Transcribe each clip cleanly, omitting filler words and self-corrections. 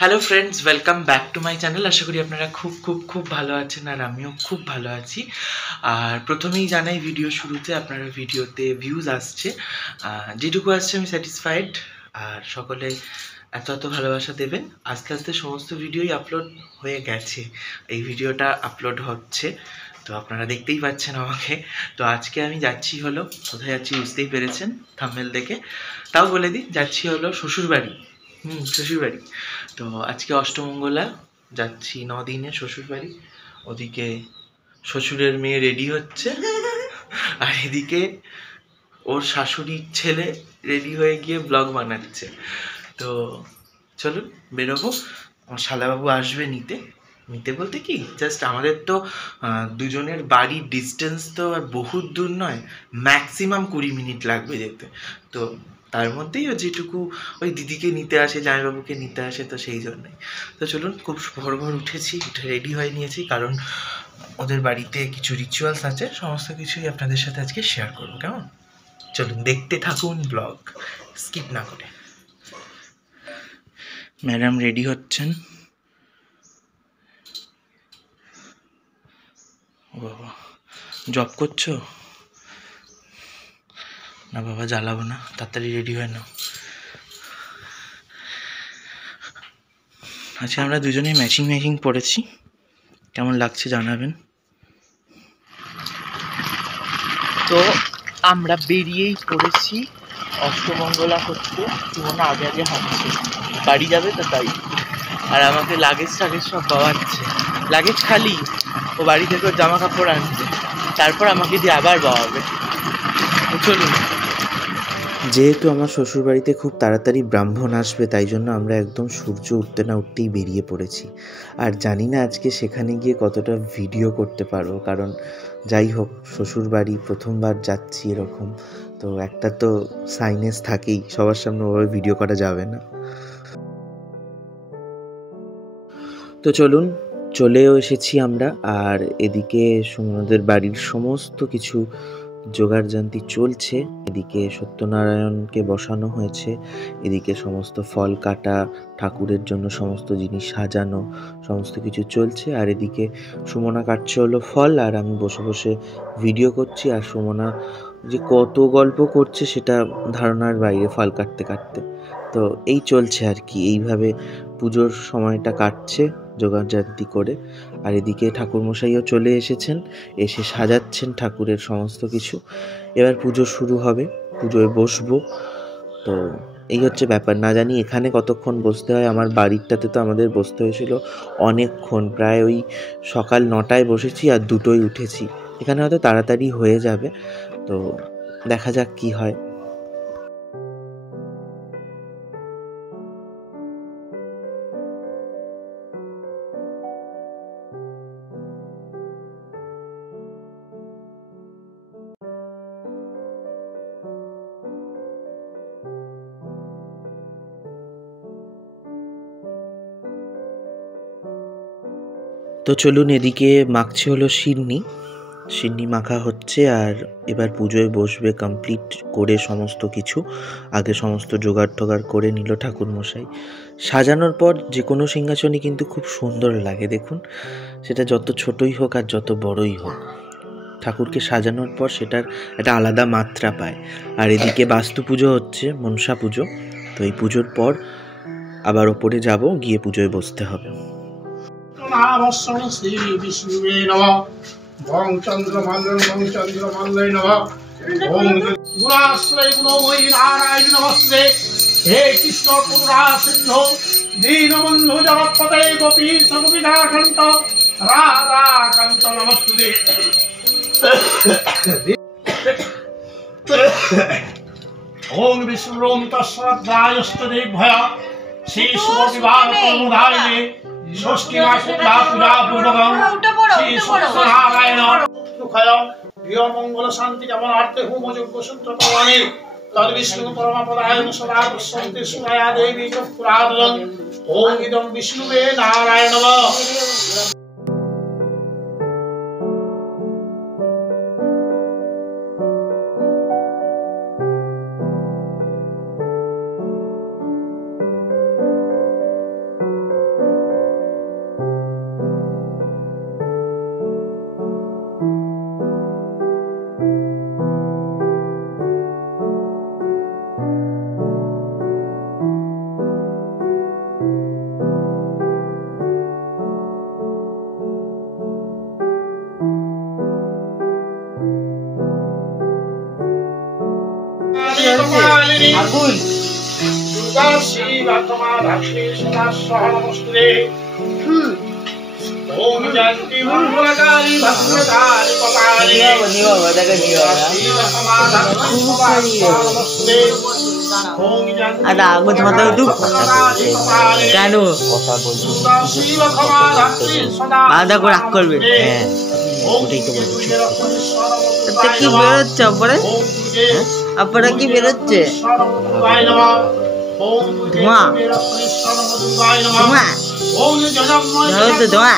Hello friends, welcome back to my channel. আশা করি আপনারা খুব খুব খুব ভালো আছেন আর আমিও খুব ভালো আছি। আর প্রথমেই জানাই ভিডিও শুরুতে আপনারা ভিডিওতে ভিউজ আসছে, যেটুকু আসছে আমি স্যাটিসফাইড। আর সকলে এত এত ভালোবাসা দেবেন। আস্তে আস্তে সমস্ত ভিডিওই আপলোড হয়ে গেছে, এই ভিডিওটা আপলোড হচ্ছে, তো আপনারা দেখতেই পাচ্ছেন আমাকে। তো আজকে আমি যাচ্ছি হলো, কোথায় যাচ্ছি বুঝতেই পেরেছেন থাম্বনেল দেখে। তাও বলে দিই, যাচ্ছি হলো শ্বশুরবাড়ি। শ্বশুরবাড়ি। তো আজকে অষ্টমঙ্গলা, যাচ্ছি 9 দিনে শ্বশুরবাড়ি। ওদিকে শ্বশুরের মেয়ে রেডি হচ্ছে, আর এদিকে ওর শাশুড়ির ছেলে রেডি হয়ে গিয়ে ব্লগ বানাচ্ছে। তো চলুন বেরোবো। আমার শালাবাবু আসবে নিতে। নিতে বলতে কি, জাস্ট আমাদের তো দুজনের বাড়ির ডিস্টেন্স তো আর বহুত দূর নয়, ম্যাক্সিমাম 20 মিনিট লাগবে যেতে। তো তার মধ্যেই ও যেটুকু ওই দিদিকে নিতে আসে, জামাইবাবুকে নিতে আসে, তো সেই জন্যই। তো চলুন, খুব ভোর ভোর উঠেছি, উঠে রেডি হয়ে নিয়েছি, কারণ ওদের বাড়িতে কিছু রিচুয়ালস আছে, সমস্ত কিছুই আপনাদের সাথে আজকে শেয়ার করবো। কেমন? চলুন দেখতে থাকুন ব্লগ, স্কিপ না করে। ম্যাডাম রেডি হচ্ছেন। ও বাবা, জব করছো? না বাবা, জ্বালাবো না, তাড়াতাড়ি রেডি হয়ে নাও। আচ্ছা, আমরা দুজনেই ম্যাচিং ম্যাচিং পড়েছি, কেমন লাগছে জানাবেন। তো আমরা বেরিয়েই পড়েছি অষ্টমঙ্গলা করতে। সুমনা আগে আগে হাঁটছে, বাড়ি যাবে তো তাই। আর আমাকে লাগেজ টাগেজ সব বাওয়াচ্ছে। লাগেজ খালি, ও বাড়ি থেকে ওর জামা কাপড় আনবে, তারপর আমাকে দিয়ে আবার বাওয়াবে। তো চলুন। যেহেতু আমার শ্বশুরবাড়িতে খুব তাড়াতাড়ি ব্রাহ্মণ আসবে, তাই জন্য আমরা একদম সূর্য উঠতে না উঠতেই বেরিয়ে পড়েছি। আর জানি না আজকে সেখানে গিয়ে কতটা ভিডিও করতে পারবো, কারণ যাই হোক শ্বশুরবাড়ি প্রথমবার যাচ্ছি এরকম, তো একটা তো সাইনেস থাকেই, সবার সামনে ওভাবে ভিডিও করা যাবে না। তো চলুন, চলেও এসেছি আমরা। আর এদিকে সুমনদের বাড়ির সমস্ত কিছু জোগাড়যন্ত্র চলছে। এদিকে সত্যনারায়ণকে বসানো হয়েছে, এদিকে সমস্ত ফল কাটা, ঠাকুরের জন্য সমস্ত জিনিস সাজানো, সমস্ত কিছু চলছে। আর এদিকে সুমনা কাটছে হলো ফল, আর আমি বসে বসে ভিডিও করছি। আর সুমনা যে কত গল্প করছে সেটা ধারণার বাইরে ফল কাটতে কাটতে। তো এই চলছে আর কি, এইভাবে পুজোর সময়টা কাটছে জোগাড়জান্তি করে। আর এদিকে ঠাকুরমশাইও চলে এসেছেন, এসে সাজাচ্ছেন ঠাকুরের সমস্ত কিছু। এবার পুজো শুরু হবে, পুজোয় বসবো। তো এই হচ্ছে ব্যাপার। না জানি এখানে কতক্ষণ বসতে হয়, আমার বাড়িরটাতে তো আমাদের বসতে হয়েছিল অনেকক্ষণ, প্রায় ওই সকাল 9টায় বসেছি আর 2টোয় উঠেছি। এখানে হয়তো তাড়াতাড়ি হয়ে যাবে, তো দেখা যাক কি হয়। তো চলুন, এদিকে মাখছে হলো সিন্নি, সিন্নি মাখা হচ্ছে। আর এবার পুজোয় বসবে কমপ্লিট করে সমস্ত কিছু। আগে সমস্ত জোগাড় টোগাড় করে নিল ঠাকুরমশাই। সাজানোর পর যে কোনো সিংহাসনই কিন্তু খুব সুন্দর লাগে, দেখুন, সেটা যত ছোটই হোক আর যত বড়ই হোক, ঠাকুরকে সাজানোর পর সেটার একটা আলাদা মাত্রা পায়। আর এদিকে বাস্তু পুজো হচ্ছে, মনসা পুজো। তো এই পুজোর পর আবার ওপরে যাব, গিয়ে পুজোয় বসতে হবে। শ্রী বিষ্ণুবে নমঃ। ওং চন্দ্রমাল্যৈ নমঃ। ওং গুণাশ্রয় গুণময়ী নারায়ণ নমস্তে। হে কৃষ্ণ করুণা সিন্ধু দীনবন্ধু জগৎপতে গোপীশ গোপীনাকান্ত রাধাকান্ত নমস্তুতে। ওং বিষ্ণুরোং তস্মদ্রায়স্তদেভ্যয় শ্রী শুভ বিবাহ কর্মধারিণে ষষ্ঠী মাসুদ্ধা পূজা পূর্বকং শ্রী সত্যনারায়ণ সুখয় গৃহ মঙ্গল শান্তি কামনার্থে হোমযজ্ঞ সূত্র প্রমাণে তদ বিষ্ণু পরমপদায় সদা প্রসন্তি সুরায়া দেবী চক্ষুরাদলং। ওং ইদং বিষ্ণুবে নারায়ণ নমঃ। ফুল দুর্গা শিবা তোমা লক্ষ্মী সদা সহনমস্তুতে ওম জয়ন্তী মঙ্গলকারী ভদ্রকারী কপালী নিও দেখো নিও শিবা তোমা লক্ষ্মী সদা সহনমস্তুতে ওম জয়ন্তী আদা আগুন মাথা উঠুক কেন কথা বলছি দুর্গা শিবা তোমা লক্ষ্মী সদা আদা করে রাগ করবে হ্যাঁ ওটাই তো বলছি কি বেরোচ্ছে পরে আপনারা কি বেরোচ্ছে ধোঁয়া ধোঁয়া ধরো তো ধোঁয়া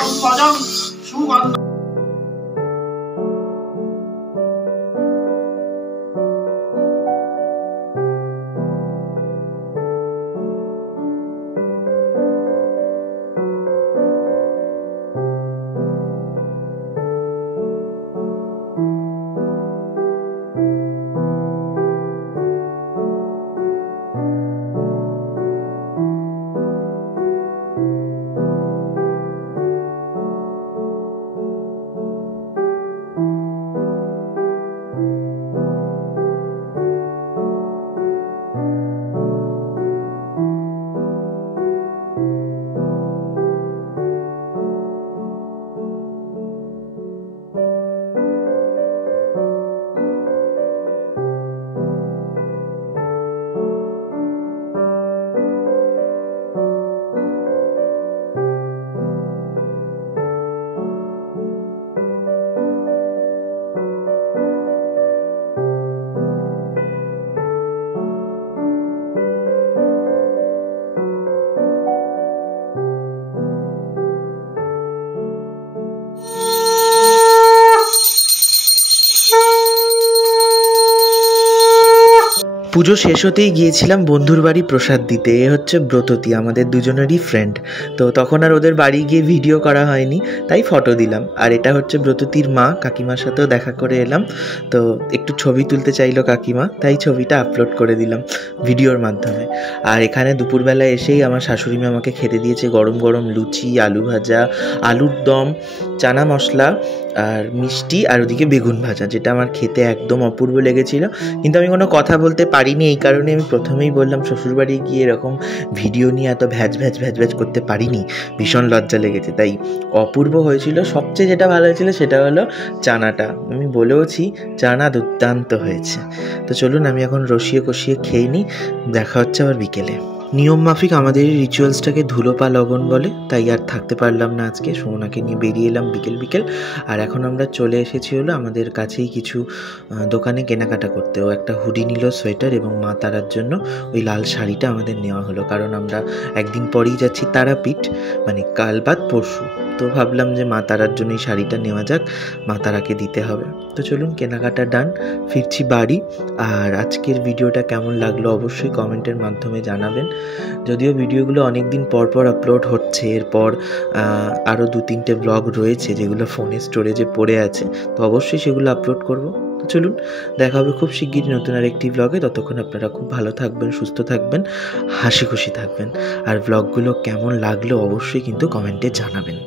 পুজো শেষ হতেই গিয়েছিলাম বন্ধুর বাড়ি প্রসাদ দিতে। এ হচ্ছে ব্রততী, আমাদের দুজনেরই ফ্রেন্ড। তো তখন আর ওদের বাড়ি গিয়ে ভিডিও করা হয়নি, তাই ফটো দিলাম। আর এটা হচ্ছে ব্রততীর মা, কাকিমার সাথেও দেখা করে এলাম। তো একটু ছবি তুলতে চাইলো কাকিমা, তাই ছবিটা আপলোড করে দিলাম ভিডিওর মাধ্যমে। আর এখানে দুপুরবেলায় এসেই আমার শাশুড়ি মা আমাকে খেতে দিয়েছে গরম গরম লুচি, আলু ভাজা, আলুর দম, চানা মশলা আর মিষ্টি, আর ওদিকে বেগুন ভাজা, যেটা আমার খেতে একদম অপূর্ব লেগেছিল। কিন্তু আমি কোনো কথা বলতে পারিনি, এই কারণে আমি প্রথমেই বললাম শ্বশুরবাড়ি গিয়ে এরকম ভিডিও নিয়ে এত ভ্যাজ করতে পারিনি, ভীষণ লজ্জা লেগেছে। তাই অপূর্ব হয়েছিল। সবচেয়ে যেটা ভালো হয়েছিল সেটা হলো চানাটা, আমি বলেওছি চানা দুর্দান্ত হয়েছে। তো চলুন আমি এখন রসিয়ে কষিয়ে খেয়ে নিই, দেখা হচ্ছে আবার বিকেলে। নিয়ম মাফিক আমাদের এই রিচুয়ালসটাকে ধুলোপা লগন বলে, তাই আর থাকতে পারলাম না আজকে, সোমনাকে নিয়ে বেরিয়ে এলাম বিকেল। আর এখন আমরা চলে এসেছি হলো আমাদের কাছেই কিছু দোকানে কেনাকাটা করতে। ও একটা হুডি নিল, সোয়েটার, এবং মা তারার জন্য ওই লাল শাড়িটা আমাদের নেওয়া হলো, কারণ আমরা একদিন পরেই যাচ্ছি তারাপীঠ, মানে কাল বাদ পরশু। তো ভাবলাম যে মা তারার জন্য এই শাড়িটা নেওয়া যাক, মা তারাকে দিতে হবে। তো চলুন কেনাকাটা ডান, ফিরছি বাড়ি। আর আজকের ভিডিওটা কেমন লাগলো অবশ্যই কমেন্টের মাধ্যমে জানাবেন। যদিও ভিডিওগুলো অনেক দিন পর আপলোড হচ্ছে, এরপর আরও 2-3টে ব্লগ রয়েছে যেগুলো ফোনে স্টোরেজে পড়ে আছে, তো অবশ্যই সেগুলো আপলোড করব। তো চলুন দেখা হবে খুব শিগগিরই নতুন আরেকটি ব্লগে। ততক্ষণ আপনারা খুব ভালো থাকবেন, সুস্থ থাকবেন, হাসি খুশি থাকবেন। আর ব্লগগুলো কেমন লাগলো অবশ্যই কিন্তু কমেন্টে জানাবেন।